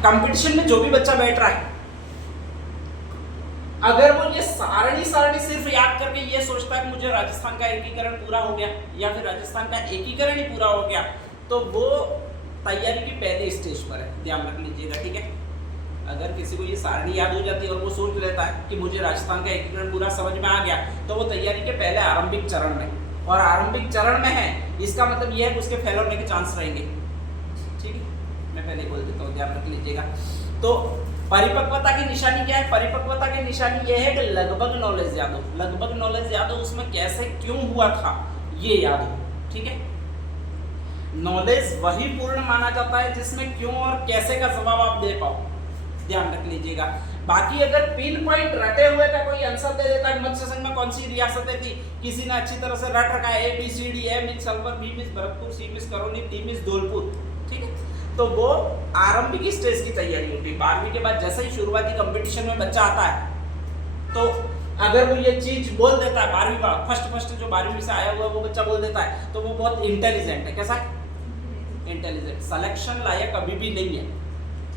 Competition में जो भी बच्चा बैठ रहा है, अगर वो ये सारणी सिर्फ याद करके ये सोचता है कि मुझे राजस्थान का एकीकरण पूरा हो गया या फिर राजस्थान का एकीकरण ही पूरा हो गया, तो वो तैयारी की पहले स्टेज पर है, ध्यान रख लीजिएगा, ठीक है। अगर किसी को ये सारणी याद हो जाती है और वो सोच लेता है कि मुझे राजस्थान का एकीकरण पूरा समझ में आ गया, तो वो तैयारी के पहले आरंभिक चरण में, और आरंभिक चरण में है इसका मतलब ये है कि उसके फेल होने के चांस रहेंगे, ठीक है। मैं पहले बोल देता हूँ, ध्यान रख लीजिएगा। तो परिपक्वता की निशानी क्या है? परिपक्वता की निशानी ये है कि लगभग नॉलेज याद हो, लगभग नॉलेज याद हो, उसमें कैसे क्यों हुआ था ये याद हो, ठीक है। नॉलेज वही पूर्ण माना जाता है जिसमें क्यों और कैसे का जवाब आप दे पाओ, ध्यान रख लीजिएगा। बाकी अगर पिन पॉइंट रटे हुए का कोई आंसर दे देता है मत्स्य संघ में कौन सी रियासतें थी, किसी ने अच्छी तरह से रट रखा है ABCD, A means Alwar, B means Bharatpur, C means Karauli, D means Dholpur, ठीक है, तो वो आरंभिक स्टेज की तैयारी होती है। 12वीं के बाद जैसे ही शुरुआती कंपटीशन में बच्चा आता है, तो अगर वो ये चीज बोल देता है 12वीं बार फर्स्ट जो 12वीं से आया हुआ वो बच्चा बोल देता है, तो वो बहुत इंटेलिजेंट है। कैसा है? इंटेलिजेंट। सिलेक्शन लायक अभी भी नहीं है,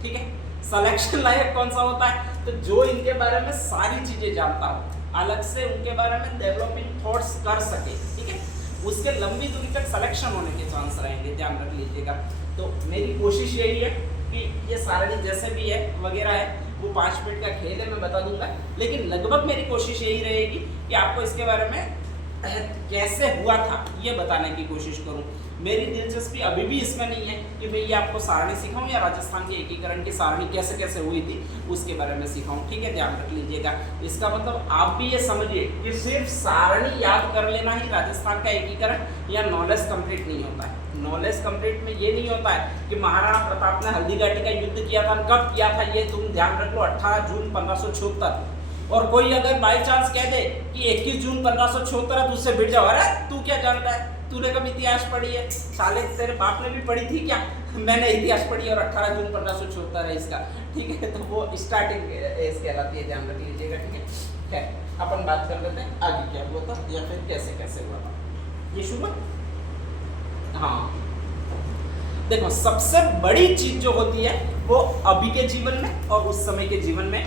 ठीक है। सिलेक्शन लायक कौन सा होता है? तो जो इनके बारे में सारी चीजें जानता हो, अलग से उनके बारे में डेवलपिंग थॉट्स कर सके, ठीक है, उसके लंबी दूरी तक सिलेक्शन होने के चांस रहेंगे, ध्यान रख लीजिएगा। तो मेरी कोशिश यही है कि ये सारणी जैसे भी है वगैरह है वो 5 मिनट का खेल है, मैं बता दूंगा, लेकिन लगभग मेरी कोशिश यही रहेगी कि आपको इसके बारे में कैसे हुआ था ये बताने की कोशिश करूं। मेरी दिलचस्पी अभी भी इसमें नहीं है कि मैं ये आपको सारणी सिखाऊं या राजस्थान के एकीकरण की सारणी कैसे कैसे हुई थी उसके बारे में सिखाऊं, ठीक है, ध्यान रख लीजिएगा। इसका मतलब आप भी ये समझिए कि सिर्फ सारणी याद कर लेना ही राजस्थान का एकीकरण या नॉलेज कंप्लीट नहीं होता है। नॉलेज कंप्लीट में ये नहीं होता है कि महाराणा प्रताप ने हल्दी घाटी का युद्ध किया था, कब किया था ये तुम ध्यान रख लो, 18 जून 1576। और कोई अगर बाई चांस कह दे कि 21 जून 1576 है तो उससे भिड़ जाओ, अरे तू क्या जानता है, तूने कभी इतिहास पढ़ी है? साले तेरे बाप ने भी पढ़ी थी क्या? मैंने इतिहास पढ़ी और 18 जून 1576 है इसका, ठीक है। तो वो स्टार्टिंग एज कहलाती है, ध्यान रख लीजिएगा, ठीक है। अपन बात कर लेते हैं आगे क्या हुआ था या फिर कैसे कैसे हुआ था ये शुरू। हाँ देखो, सबसे बड़ी चीज जो होती है वो अभी के जीवन में और उस समय के जीवन में।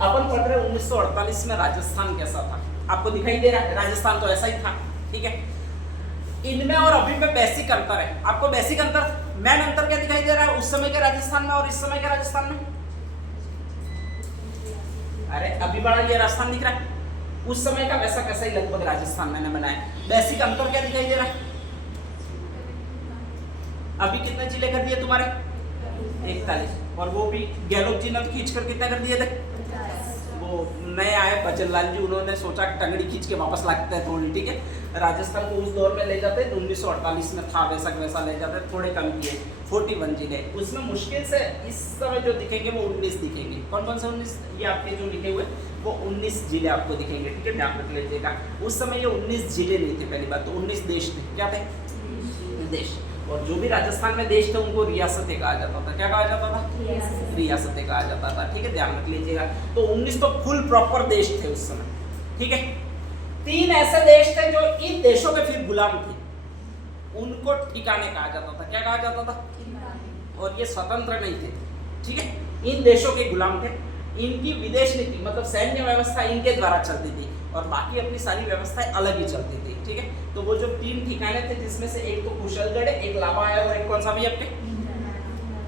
अपन पढ़ रहे 1948 में राजस्थान कैसा था, आपको दिखाई दे रहा है, राजस्थान तो ऐसा ही था, ठीक है। इनमें और अभी में बेसिक अंतर है, आपको बेसिक अंतर, मेन अंतर क्या दिखाई दे रहा है उस समय के राजस्थान में और इस समय के राजस्थान में? अरे अभी बड़ा ये राजस्थान दिख रहा है, उस समय का वैसा कैसा ही लगभग राजस्थान मैंने बनाया। बेसिक अंतर क्या दिखाई दे रहा है? अभी कितने जिले कर दिए तुम्हारे? 41, और वो भी गहलोत जी ने खींच कर कितना कर दिए थे? वो नए आए बचनलाल जी, उन्होंने सोचा टंगड़ी खींच के वापस लगते हैं थोड़ी, ठीक है। राजस्थान को उस दौर में ले जाते 1948 में था वैसा वैसा ले जाते, थोड़े कम किए, 41 जिले। उसमें मुश्किल से इस समय जो दिखेंगे वो 19 दिखेंगे। कौन कौन से 19? ये आपके जो लिखे हुए वो 19 जिले आपको दिखेंगे, ठीक है, ध्यान रख लीजिएगा। उस समय ये 19 जिले नहीं थे, पहली बात तो 19 देश थे। क्या थे? देश। और जो भी राजस्थान में देश थे उनको रियासतें कहा जाता था। क्या कहा जाता था? रियासतें कहा जाता था, ठीक है, ध्यान रख लीजिएगा। तो 19 तो फुल प्रॉपर देश थे उस समय, ठीक है। 3 ऐसे देश थे जो इन देशों के फिर गुलाम थे, उनको ठिकाने कहा जाता था। क्या कहा जाता था? और ये स्वतंत्र नहीं थे, ठीक है, इन देशों के गुलाम थे। इनकी विदेश नीति मतलब सैन्य व्यवस्था इनके द्वारा चलती थी और बाकी अपनी सारी व्यवस्थाएं अलग ही चलती थी, ठीक है। तो वो जो 3 ठिकाने थे जिसमें से एक तो कुशलगढ़ है, एक लाबा है और एक कौन सा भी आपके?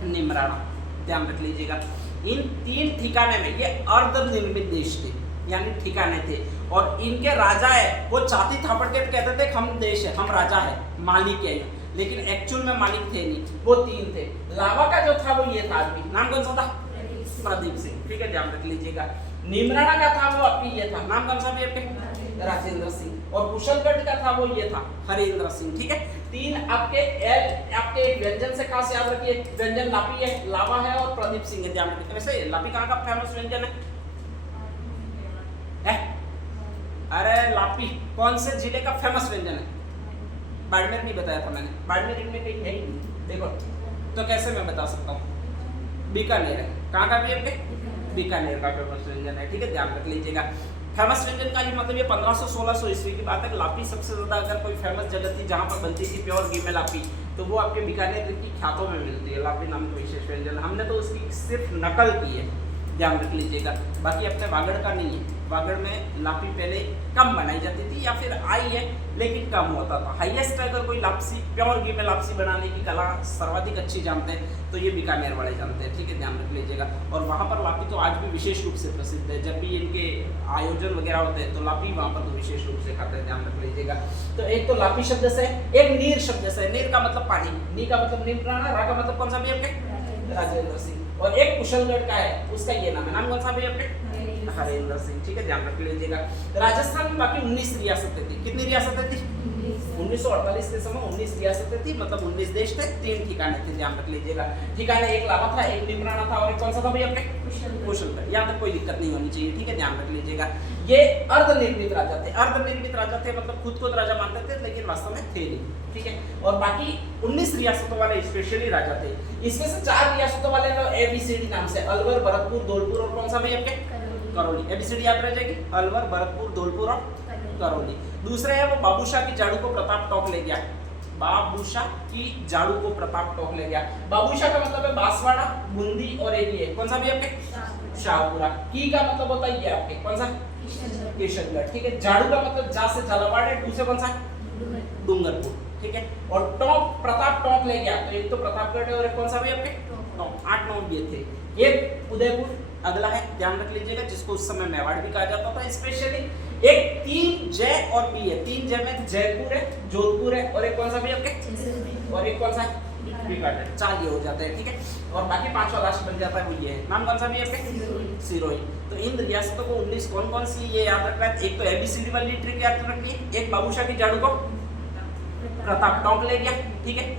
निमराना, ध्यान रख लीजिएगा। इन 3 ठिकाने में ये अर्धनिर्मित देश थे, यानी ठिकाने थे, और इनके राजा है वो छाती थापड़ के कहते थे हम देश है, हम राजा है, मालिक है, लेकिन एक्चुअल में मालिक थे नहीं। वो 3 थे। लावा का जो था वो ये था आदमी, नाम कौन सा था? प्रदीप सिंह, ठीक है, ध्यान रख लीजिएगा। निमराना का था वो आपकी ये था, नाम कौन सा भी आपके? राजेंद्र सिंह। और कुशलगढ़ का था वो ये था, हरेंद्र सिंह, ठीक है। 3 आपके एक व्यंजन से खास याद रखिए, व्यंजन लापी है, लावा है और प्रदीप सिंह है, ध्यान रखिए। वैसे लापी कहाँ का फेमस व्यंजन है? अरे लापी कौन से जिले का फेमस व्यंजन है? बाड़मेर नहीं बताया था मैंने, बाड़मेर में कहीं है ही नहीं, देखो तो कैसे मैं बता सकता हूँ? बीकानेर है। कहाँ का भी आपके? बीकानेर का फेमस व्यंजन है, ठीक है, ध्यान रख लीजिएगा। फेमस व्यंजन का ही मतलब ये 1500-1600 ईस्वी की बात है। लापी सबसे ज्यादा अगर कोई फेमस जगह थी जहाँ पर बनती थी प्योर घी में लापी, तो वो आपके बीकानेर की ख्यातों में मिलती है, लापी नाम का विशेष व्यंजन। हमने तो उसकी सिर्फ नकल की है, ध्यान रख लीजिएगा। बाकी अपने वागड़ का नहीं है। वागड़ में लापी पहले कम बनाई जाती थी या फिर आई है लेकिन कम होता था। हाईएस्ट अगर कोई लापसी, प्योर घी में लापसी बनाने की कला सर्वाधिक अच्छी जानते हैं तो ये बीकानेर वाले जानते हैं, ठीक है, ध्यान रख लीजिएगा। और वहाँ पर लापी तो आज भी विशेष रूप से प्रसिद्ध है। जब भी इनके आयोजन वगैरह होते हैं तो लापी वहाँ पर तो विशेष रूप से खाते हैं, ध्यान रख लीजिएगा। तो एक तो लापी शब्द से, एक नीर शब्द से। नीर का मतलब पानी, नी का मतलब नीमराणा, रा का मतलब कौन सा भी आपके राजेंद्र सिंह, और एक कुशलगढ़ का है, उसका ये नाम है। नाम कौन सा भी आपके हरेंद्र सिंह, ठीक है, ध्यान रख लीजिएगा। राजस्थान में बाकी 19 रियासतें थी। कितनी रियासतें थी? 1948 के समय 19 रियासतें थी, मतलब 19 देश थे, 3 ठिकाने थे, ध्यान रख लीजिएगा। ठिकाने एक लावा था, एक नीमराणा था, और एक कौन सा था भाई आपके कुशलगढ़। यहाँ तक कोई दिक्कत नहीं होनी चाहिए, ठीक है, ध्यान रख लीजिएगा। ये अर्धनिर्मित राजा थे। अर्धनिर्मित राजा थे मतलब खुद को राजा मानते थे लेकिन वास्तव में थे नहीं, ठीक है। और बाकी 19 रियासतों वाले स्पेशली राजा थे। इसमें से 4 रियासतों वाले ABCD नाम से, अलवर, भरतपुर, धौलपुर और कौन सा भाई आपके करौली। ABCD याद रह जाएगी, अलवर, भरतपुर, धौलपुर और करौली। दूसरे है वो बाबूशाह की झाड़ू को प्रताप टोक ले गया। बाबूशाह की झाड़ू को प्रताप टोक ले गया। बाबूशाह का मतलब है बांसवाड़ा, बूंदी और एक ये कौन सा भी आपके शाहपुरा। की का मतलब होता है ये आपके कौन सा किशनगढ़, ठीक है। झाड़ू का मतलब जा से झालावाड़ है, टू से कौन सा डूंगरपुर, ठीक है। और टोक, प्रताप टोक ले गया। तो एक तो प्रतापगढ़ है और एक कौन सा भी आपके टोक। 8-9 ये थे। एक उदयपुर अगला है, ध्यान रख लीजिएगा, जिसको उस समय मेवाड़ भी कहा जाता था स्पेशली। एक 3 जय और बी है। 3 जय में जयपुर है, जोधपुर है और एक कौन सा भी आपके और एक कौन सा बीकानेर। 4 ये हो जाते हैं, ठीक है। और बाकी 5वां लास्ट बन जाता है वो ये है। नाम कौन सा भी आपके सिरोही। तो इन रियासतों को 19 कौन सी ये याद रखना है। एक तो ABCD वाली ट्रिक याद रखनी है। एक बाबूशाह की झाड़ू को प्रताप टोक ले गया, ठीक है।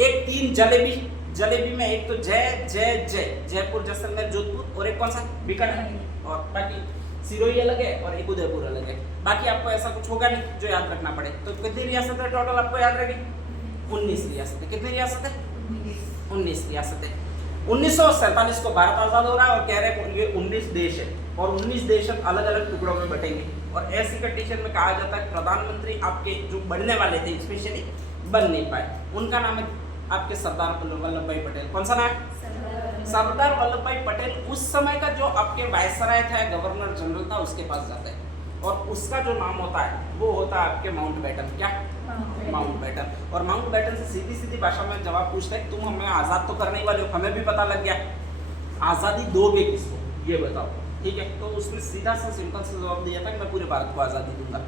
एक 3 जलेबी। जलेबी में एक तो जयपुर, जैसलमेर, जोधपुर और एक कौन सा बीकानेर। और बाकी सिरोही अलग है और एक उदयपुर अलग है। बाकी आपको ऐसा कुछ होगा नहीं जो याद रखना पड़े। तो कितनी रियासतें टोटल आपको याद रहेगी? 19 रियासतें। कितनी रियासतें? 19 रियासतें। 1947 को भारत आजाद हो रहा है और कह रहे हैं ये 19 देश है और 19 देश अलग अलग टुकड़ों में बटेंगे। और ऐसी कंडीशन में कहा जाता है प्रधानमंत्री आपके जो बनने वाले थे स्पेशली बन नहीं पाए। उनका नाम है आपके सरदार वल्लभ भाई पटेल। कौन सा नाम? सरदार वल्लभ भाई पटेल। उस समय का जो आपके वायसराय था, गवर्नर जनरल था, उसके पास जाता है और उसका जो नाम होता है वो होता है आपके माउंटबेटन। क्या? माउंटबेटन। और माउंटबेटन से सीधी सीधी भाषा में जवाब पूछते हैं, तुम हमें आज़ाद तो करने वाले हो, हमें भी पता लग गया, आज़ादी दोगे किसको ये बताओ, ठीक है। तो उसने सीधा सा सिंपल सा जवाब दिया था कि मैं पूरे भारत को आज़ादी दूंगा।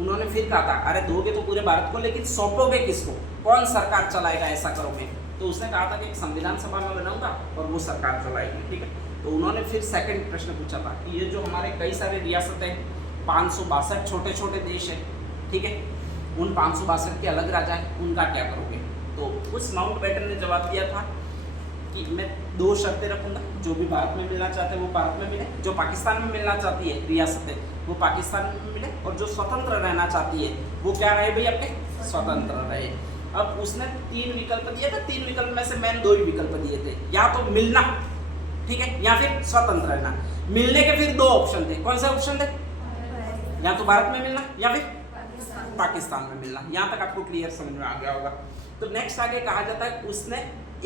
उन्होंने फिर कहा था अरे दोगे तो पूरे भारत को, लेकिन सौंपोगे किसको, कौन सरकार चलाएगा ऐसा करोगे? तो उसने कहा था कि एक संविधान सभा में बनाऊंगा और वो सरकार चलाएगी, ठीक है। तो उन्होंने फिर सेकंड प्रश्न पूछा था कि ये जो हमारे कई सारे रियासतें 562 छोटे छोटे देश हैं, ठीक है, उन 562 के अलग राजा हैं, उनका क्या करोगे? तो उस माउंटबेटन ने जवाब दिया था कि मैं 2 शर्तें रखूंगा, जो भी भारत में मिलना चाहते हैं वो भारत में मिले, जो पाकिस्तान में मिलना चाहती है रियासतें वो पाकिस्तान में मिले, और जो स्वतंत्र रहना चाहती है वो क्या रहे भाई आपके स्वतंत्र रहे। अब उसने 3 विकल्प दिया था, 3 विकल्प में से मैंने 2 ही विकल्प दिए थे, या तो मिलना, ठीक है, या फिर स्वतंत्र रहना। मिलने के फिर 2 ऑप्शन थे। कौन से ऑप्शन थे? या तो भारत में मिलना या फिर पाकिस्तान में मिलना। यहाँ तक आपको क्लियर समझ में आ गया होगा। तो नेक्स्ट आगे कहा जाता है उसने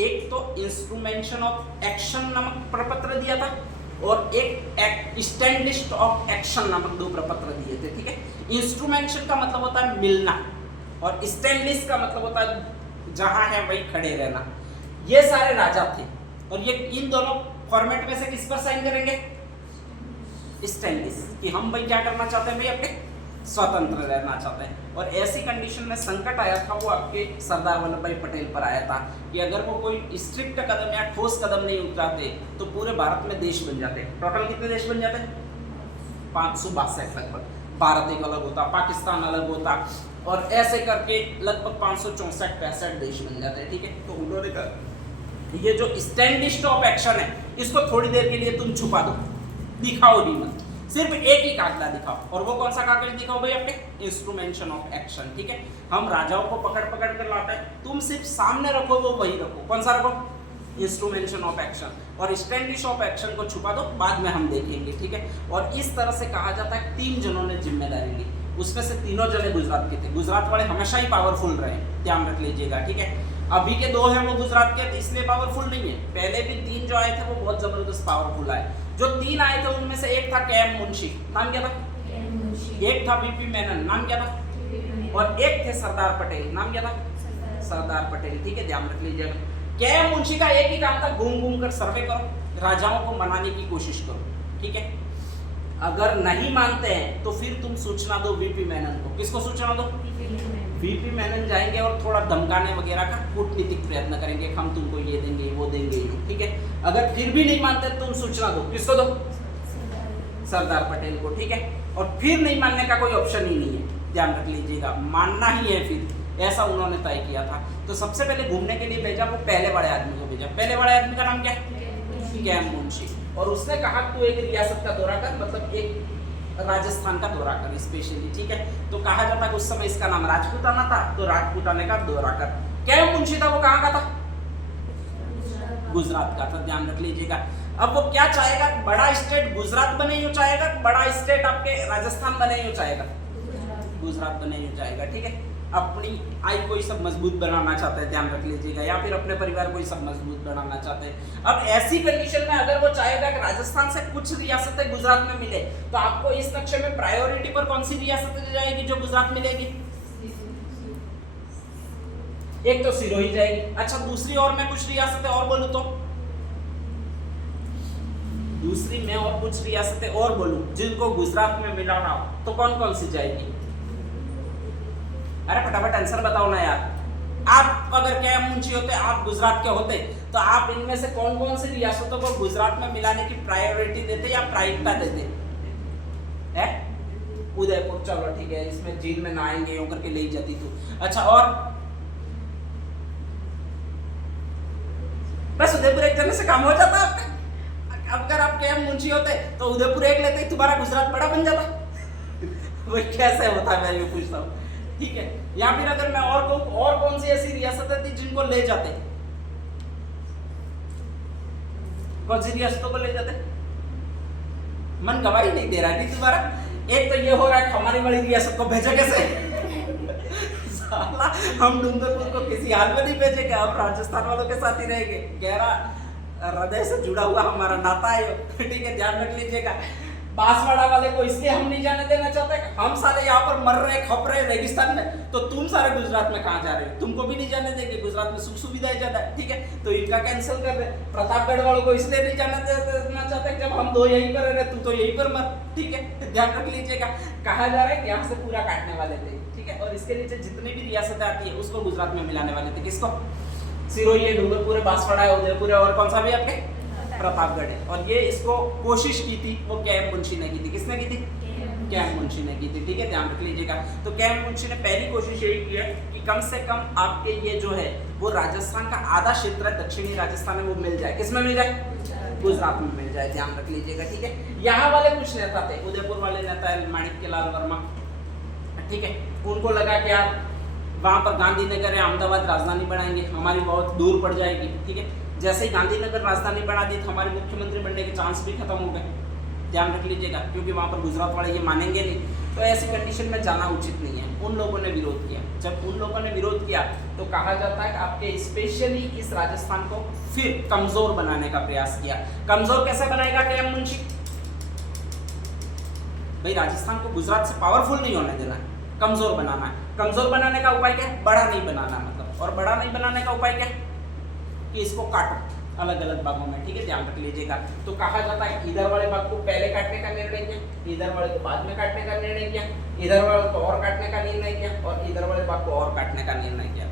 एक तो इंस्ट्रूमेंशन ऑफ एक्शन नामक प्रपत्र दिया था और एक स्टैंड लिस्ट ऑफ एक्शन नामक 2 प्रपत्र दिए थे, ठीक है। इंस्ट्रूमेंशन का मतलब होता है मिलना और स्टैंड लिस्ट का मतलब होता है जहां है वही खड़े रहना। ये सारे राजा थे और ये इन दोनों फॉर्मेट में से किस पर साइन करेंगे? स्टैंड लिस्ट, कि हम भाई क्या करना चाहते हैं भाई अपने स्वतंत्र रहना चाहते हैं। और ऐसी कंडीशन में संकट आया था वो आपके सरदार वल्लभ भाई पटेल पर आया था कि अगर वो कोई स्ट्रिक्ट कदम या ठोस कदम नहीं उठाते तो पूरे भारत में देश बन जाते। टोटल कितने देश बन जाते? 562 लगभग। भारत एक अलग होता, पाकिस्तान अलग होता और ऐसे करके लगभग 564-65 देश बन जाते हैं, ठीक है। तो उन्होंने कहा ये जो स्टैंड लिस्ट ऑफ एक्शन है इसको थोड़ी देर के लिए तुम छुपा दो, दिखाओ नहीं मत, सिर्फ एक ही कागज दिखाओ। और वो कौन सा कागज दिखाओ भाई आपके? इंस्ट्रूमेंशन ऑफ एक्शन, ठीक है। हम राजाओं को पकड़ पकड़ कर लाते हैं, तुम सिर्फ सामने रखो, वो वही रखो। कौन सा रखो? Instrumentation of action. और स्टैंड लिस्ट ऑफ एक्शन को छुपा दो, बाद में हम देखेंगे, ठीक है। और इस तरह से कहा जाता है 3 जनों ने जिम्मेदारी ली, उसमें से तीनों जने गुजरात के थे। गुजरात वाले हमेशा ही पावरफुल रहे, ध्यान रख लीजिएगा, ठीक है। अभी के 2 हैं वो गुजरात के, इसलिए पावरफुल नहीं है। पहले भी 3 जो आए थे वो बहुत जबरदस्त पावरफुल आए। जो 3 आए थे उनमें से एक था के.एम. मुंशी, नाम क्या था? एक था वी.पी. मेनन, नाम क्या था? और एक थे सरदार पटेल, नाम क्या था? सरदार पटेल। ठीक है, ध्यान रख लीजिएगा। के.एम. मुंशी का एक ही काम था, घूम घूम कर सर्वे करो, राजाओं को मनाने की कोशिश करो। ठीक है, अगर नहीं मानते हैं तो फिर तुम सूचना दो वी.पी. मेनन को। किसको सूचना दो? वी.पी. मेनन जाएंगे और थोड़ा धमकाने वगैरह का कूटनीतिक प्रयत्न करेंगे, हम तुमको ये देंगे वो देंगे। ठीक है, अगर फिर भी नहीं मानते तुम सूचना दो, किसको दो? सरदार पटेल को। ठीक है, और फिर नहीं मानने का कोई ऑप्शन ही नहीं है, ध्यान रख लीजिएगा, मानना ही है फिर, ऐसा उन्होंने तय किया था। तो सबसे पहले घूमने के लिए भेजा वो पहले बड़े आदमी को भेजा। पहले बड़े आदमी का नाम क्या है? के.एम. मुंशी। और उसने कहा तू एक रियासत का दौरा कर, मतलब एक राजस्थान का दौरा कर स्पेशली। ठीक है, तो कहा जाता है उस समय इसका नाम राजपूताना था, तो राजपूताने का दौरा कर। के.एम. मुंशी था वो कहाँ का था? गुजरात का था, ध्यान रख लीजिएगा। अब वो क्या चाहेगा? बड़ा स्टेट गुजरात बने यूं चाहेगा, बड़ा स्टेट आपके राजस्थान बने यूं चाहेगा? गुजरात बने यूं चाहेगा। ठीक है, अपनी आई कोई सब मजबूत बनाना चाहते हैं, ध्यान रख लीजिएगा, या फिर अपने परिवार को ही सब मजबूत बनाना चाहते हैं। अब ऐसी कंडीशन में अगर वो चाहेगा कि राजस्थान से कुछ रियासतें गुजरात में मिले, तो आपको इस नक्शे में प्रायोरिटी पर कौन सी रियासत जाएगी जो गुजरात मिलेगी? एक तो सिरोही जाएगी। अच्छा, दूसरी और मैं कुछ रियासतें और बोलूं तो दूसरी में और कुछ रियासतें और बोलूं जिनको गुजरात में मिलाना हो, तो कौन कौन सी जाएगी? अरे फटाफट आंसर बताओ ना यार। आप अगर के.एम. मुंशी होते, आप गुजरात के होते, तो आप इनमें से कौन कौन सी रियासतों को गुजरात में मिलाने की प्रायोरिटी देते या प्राथमिकता देते? है उदयपुर, चलो ठीक है, इसमें झील में नहाएंगे यूं करके ले जाती तू। अच्छा, और बस उदयपुर एक जने से काम हो जाता आपका। अगर आप के.एम. मुंशी होते तो उदयपुर एक लेते, तुम्हारा गुजरात बड़ा बन जाता। वो कैसे होता है, मैं ये पूछता हूँ। ठीक है, या फिर अगर मैं और कहूं, और कौन सी ऐसी रियासतें थी जिनको ले जाते? कौन सी रियासतों को ले जाते? मन गवाही नहीं दे रहा है तुम्हारा। एक तो ये हो रहा है हमारी बड़ी रियासत को भेजे कैसे? साला हम डूंगरपुर को किसी हाल में नहीं भेजेंगे, हम राजस्थान वालों के साथ ही रहेंगे। गहरा हृदय से जुड़ा हुआ हमारा नाता है। ठीक है, ध्यान रख लीजिएगा। बांसवाड़ा वाले को इसलिए हम नहीं जाने देना चाहते, हम सारे यहाँ पर मर रहे खप रहे रेगिस्तान में, तो तुम सारे गुजरात में कहाँ जा रहे हो? तुमको भी नहीं जाने देंगे, गुजरात में सुख सुविधाएं ज्यादा है। ठीक है, तो इनका कैंसिल कर दे। प्रतापगढ़ वालों को इसलिए नहीं जाने देना चाहते जब हम दो यहीं पर रहे, तू तो यहीं पर मर। ठीक है, ध्यान रख लीजिएगा, कहा जा रहा है कि यहाँ से पूरा काटने वाले थे। ठीक है, और इसके नीचे जितनी भी रियासतें आती है उसको गुजरात में मिलाने वाले थे। किसको? सिरोही है, डूंगरपुर है, बांसवाड़ा है, उदयपुर है, और कौन सा भी आपके प्रतापगढ़ है। और ये इसको कोशिश की थी वो के.एम. मुंशी ने की थी। किसने की थी? के.एम. मुंशी ने की थी। ठीक है, ध्यान रख लीजिएगा। तो के.एम. मुंशी ने पहली कोशिश यही की है कि कम से कम आपके ये जो है वो राजस्थान का आधा क्षेत्र है, दक्षिणी राजस्थान है, वो मिल जाए। किसमें मिल जाए? गुजरात में मिल जाए, ध्यान रख लीजिएगा। ठीक है, यहाँ वाले कुछ नेता थे, उदयपुर वाले नेता है माणिक्यलाल वर्मा। ठीक है, उनको लगा कि यार वहाँ पर गांधीनगर या अहमदाबाद राजधानी बनाएंगे, हमारी बहुत दूर पड़ जाएगी। ठीक है, जैसे ही गांधीनगर राजधानी बना दी तो हमारे मुख्यमंत्री बनने के चांस भी खत्म हो गए, ध्यान रख लीजिएगा, क्योंकि वहाँ पर गुजरात वाले ये मानेंगे नहीं। तो ऐसी कंडीशन में जाना उचित नहीं है। उन लोगों ने विरोध किया। जब उन लोगों ने विरोध किया तो कहा जाता है कि आपके स्पेशली इस राजस्थान को फिर कमजोर बनाने का प्रयास किया। कमजोर कैसे बनाएगा के.एम. मुंशी? भाई राजस्थान को गुजरात से पावरफुल नहीं होने देना, कमजोर बनाना है। कमजोर बनाने का उपाय क्या है? बड़ा नहीं बनाना, मतलब। और बड़ा नहीं बनाने का उपाय क्या है? कि इसको काटो अलग अलग भागों में। ठीक है, ध्यान रख लीजिएगा। तो कहा जाता है इधर वाले भाग को पहले काटने का निर्णय किया, इधर वाले को बाद में काटने का निर्णय किया, इधर वाले को और काटने का निर्णय किया, और इधर वाले भाग को और काटने का निर्णय किया।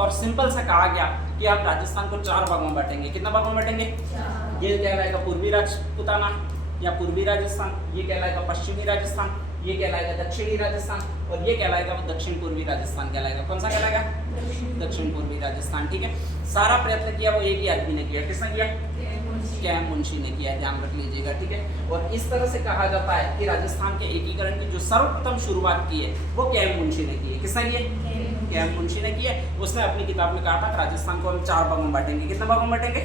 और सिंपल से कहा गया कि आप राजस्थान को 4 भागों में बांटेंगे। कितना भागों में बांटेंगे? ये कहलाएगा पूर्वी राजपूताना या पूर्वी राजस्थान, ये कहलाएगा पश्चिमी राजस्थान, ये कहलाएगा दक्षिणी राजस्थान, और ये कहलाएगा दक्षिण पूर्वी राजस्थान कहलाएगा। कौन सा कहलाएगा? दक्षिण पूर्वी राजस्थान। ठीक है, सारा प्रयत्न किया वो एक ही आदमी ने किया। किसने किया? के.एम. मुंशी ने किया, ध्यान रख लीजिएगा। ठीक है, और इस तरह से कहा जाता है कि राजस्थान के एकीकरण की जो सर्वप्रथम शुरुआत की है वो के.एम. मुंशी ने की है। किसने की है? के.एम. मुंशी ने की है। उसने अपनी किताब में कहा था कि राजस्थान को हम 4 भागों में बांटेंगे। कितने भागों में बांटेंगे?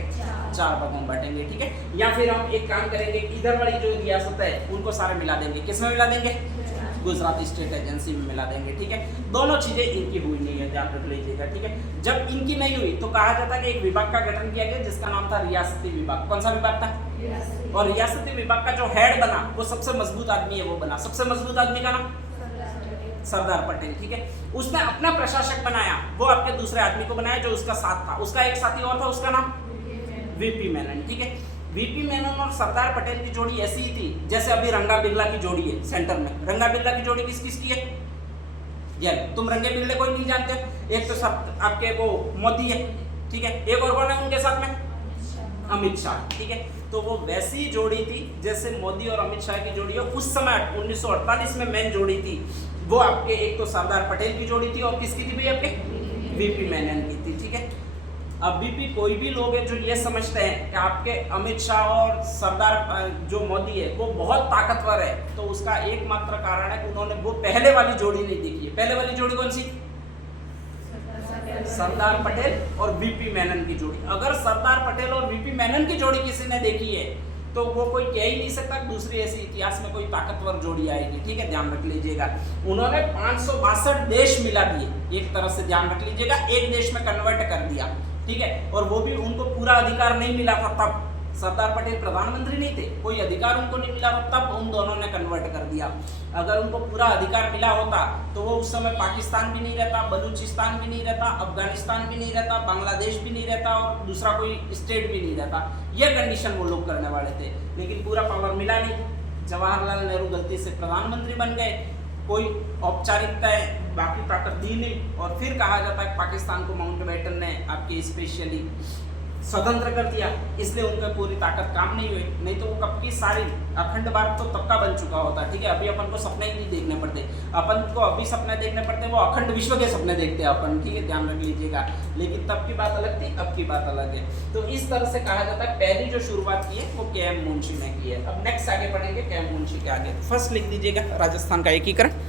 4 भागों में बांटेंगे। ठीक है, या फिर हम एक काम करेंगे, इधर वाली जो रियासत है उनको सारे मिला देंगे। किसमें मिला देंगे? गुजरात स्टेट एजेंसी में मिला देंगे, ठीक है। दोनों चीजें इनकी हुई नहीं है, ध्यान रख लीजिएगा, ठीक है। जब इनकी नहीं हुई तो कहा जाता है कि एक विभाग का गठन किया गया जिसका नाम था रियासती विभाग। कौन सा विभाग था? और रियासती विभाग का जो हेड बना वो सबसे मजबूत आदमी है, वो बना सबसे मजबूत आदमी का नाम सरदार पटेल, ठीक है। उसने अपना प्रशासक बनाया, वो आपके दूसरे आदमी को बनाया जो उसका साथ था, उसका एक साथी और था, उसका नाम वीपी मेनन, ठीक है। वीपी मेनन और सरदार पटेल की जोड़ी ऐसी ही थी जैसे अभी रंगा बिरला की जोड़ी है सेंटर में। रंगा बिरला की जोड़ी किस किस की है? ये तुम रंगे बिरले कोई नहीं जानते, एक तो सब आपके वो मोदी है, ठीक है, एक और कौन है उनके साथ में? अमित शाह, ठीक है। तो वो वैसी जोड़ी थी जैसे मोदी और अमित शाह की जोड़ी है। उस समय 1948 में मेन जोड़ी थी वो आपके एक तो सरदार पटेल की जोड़ी थी और किसकी थी भाई? आपके वीपी मेनन की थी, ठीक है। अब भी कोई भी लोग हैं जो ये समझते हैं कि आपके अमित शाह और सरदार जो मोदी है वो बहुत ताकतवर है, तो उसका एकमात्र कारण है कि उन्होंने वो पहले वाली जोड़ी नहीं देखी है। पहले वाली जोड़ी कौन सी? सरदार पटेल और वीपी मेनन की जोड़ी। अगर सरदार पटेल और वीपी मेनन की जोड़ी किसी ने देखी है तो वो कोई कह ही नहीं सकता दूसरी ऐसी इतिहास में कोई ताकतवर जोड़ी आएगी, ठीक है, ध्यान रख लीजिएगा। उन्होंने 562 देश मिला दिए, एक तरह से ध्यान रख लीजिएगा, एक देश में कन्वर्ट कर दिया, ठीक है। और वो भी उनको पूरा अधिकार नहीं मिला था तब, सरदार पटेल प्रधानमंत्री नहीं थे, कोई अधिकार उनको नहीं मिला था, तब उन दोनों ने कन्वर्ट कर दिया। अगर उनको पूरा अधिकार मिला होता तो वो उस समय पाकिस्तान भी नहीं रहता, बलूचिस्तान भी नहीं रहता, अफगानिस्तान भी नहीं रहता, बांग्लादेश भी नहीं रहता और दूसरा कोई स्टेट भी नहीं रहता। ये कंडीशन वो लोग करने वाले थे, लेकिन पूरा पावर मिला नहीं। जवाहरलाल नेहरू गलती से प्रधानमंत्री बन गए, कोई औपचारिकताएं बाकी ताकत दी नहीं, और फिर कहा जाता है पाकिस्तान को माउंटबेटन ने आपके स्पेशली स्वतंत्र कर दिया, इसलिए उनका पूरी ताकत काम नहीं हुई। नहीं तो वो कब की सारी अखंड भारत तो तब का बन चुका होता, ठीक है। अभी अपन को सपने ही नहीं देखने पड़ते, अपन को अभी सपने देखने पड़ते, वो अखंड विश्व के सपने देखते हैं अपन, ठीक है, ध्यान रख लीजिएगा। लेकिन तब की बात अलग थी, अब की बात अलग है। तो इस तरह से कहा जाता है पहली जो शुरुआत की है वो के.एम. मुंशी ने की है। अब नेक्स्ट आगे पढ़ेंगे के.एम. मुंशी के आगे। फर्स्ट लिख दीजिएगा राजस्थान का एकीकरण।